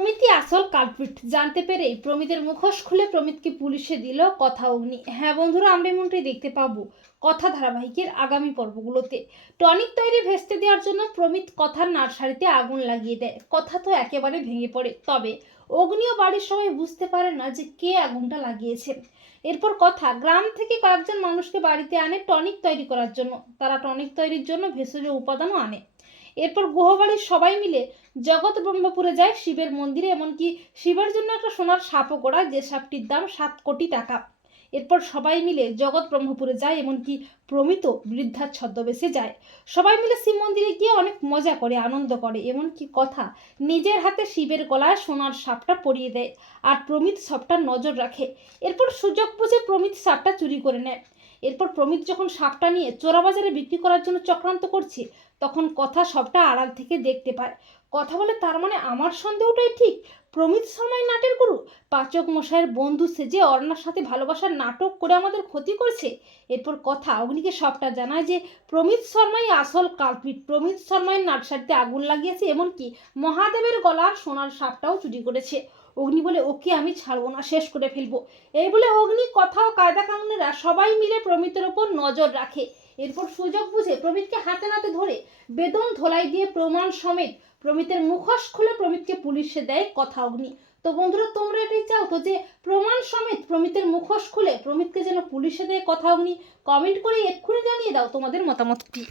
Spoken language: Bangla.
প্রমিতি আসল কালপিট জানতে পেরেই প্রমিতের মুখোশ খুলে প্রমিতকে পুলিশে দিল কথা অগ্নি। হ্যাঁ বন্ধুরা, আমরা এমনটাই দেখতে পাবো কথা ধারাবাহিকের আগামী পর্বগুলোতে। টনিক তৈরি ভেস্তে দেওয়ার জন্য প্রমিত কথার নার্সারিতে আগুন লাগিয়ে দেয়। কথা তো একেবারে ভেঙে পড়ে। তবে অগ্নিও বাড়ির সবাই বুঝতে পারে না যে কে আগুনটা লাগিয়েছে। এরপর কথা, গ্রাম থেকে কয়েকজন মানুষকে বাড়িতে আনে টনিক তৈরি করার জন্য। তারা টনিক তৈরির জন্য ভেষজ উপাদানও আনে। এরপর গুহবাড়ির সবাই মিলে জগৎ ব্রহ্মপুরে যায় শিবের মন্দিরে, এমনকি শিবের জন্য একটা সোনার সাপও করা যে সাপটির দাম সাত কোটি টাকা। এরপর সবাই মিলে জগৎ ব্রহ্মপুরে যায়, এমনকি প্রমিত বৃদ্ধার ছদ্মবেশে যায়। সবাই মিলে শিব মন্দিরে গিয়ে অনেক মজা করে, আনন্দ করে, এমনকি কথা নিজের হাতে শিবের গলায় সোনার সাপটা পরিয়ে দেয় আর প্রমিত সবটার নজর রাখে। এরপর সুযোগ বুঝে প্রমিত সাপটা চুরি করে নেয়। এরপর প্রমিত যখন সাপটা নিয়ে চোরাবাজারে বিক্রি করার জন্য চক্রান্ত করছে তখন কথা সবটা আড়াল থেকে দেখতে পায়। কথা বলে তার মানে আমার সন্দেহটাই ঠিক? প্রমিত শর্মাই নাটের গুরু? পাচক মশাইয়ের বন্ধু সেজে অর্ণার সাথে ভালোবাসার নাটক করে আমাদের ক্ষতি করছে? এরপর কথা অগ্নিকে সবটা জানায় যে, প্রমিত শর্মাই আসল কালপিট প্রমিত শর্মাই নার্সারিতে আগুন লাগিয়েছে এমনকি মহাদেবের গলার সোনার সাপটাও চুরি করেছে। অগ্নি বলে, ওকে আমি ছাড়বো না, শেষ করে ফেলব। এই বলে অগ্নি কথা ও কায়দা কানুনেরা সবাই মিলে প্রমিতের ওপর নজর রাখে। এরপর সুযোগ বুঝে প্রমিতকে হাতে নাতে ধরে বেদন ধোলাই দিয়ে প্রমাণ সমেত প্রমিতের মুখোশ খুলে প্রমিতকে পুলিশে দেয় কথা অগ্নি। তো বন্ধুরা, তোমরা এটাই চাও তো যে প্রমাণ সমেত প্রমিতের মুখোশ খুলে প্রমিতকে যেন পুলিশে দেয় কথা অগ্নি? কমেন্ট করে এক্ষুনি জানিয়ে দাও তোমাদের মতামত মতামতটি।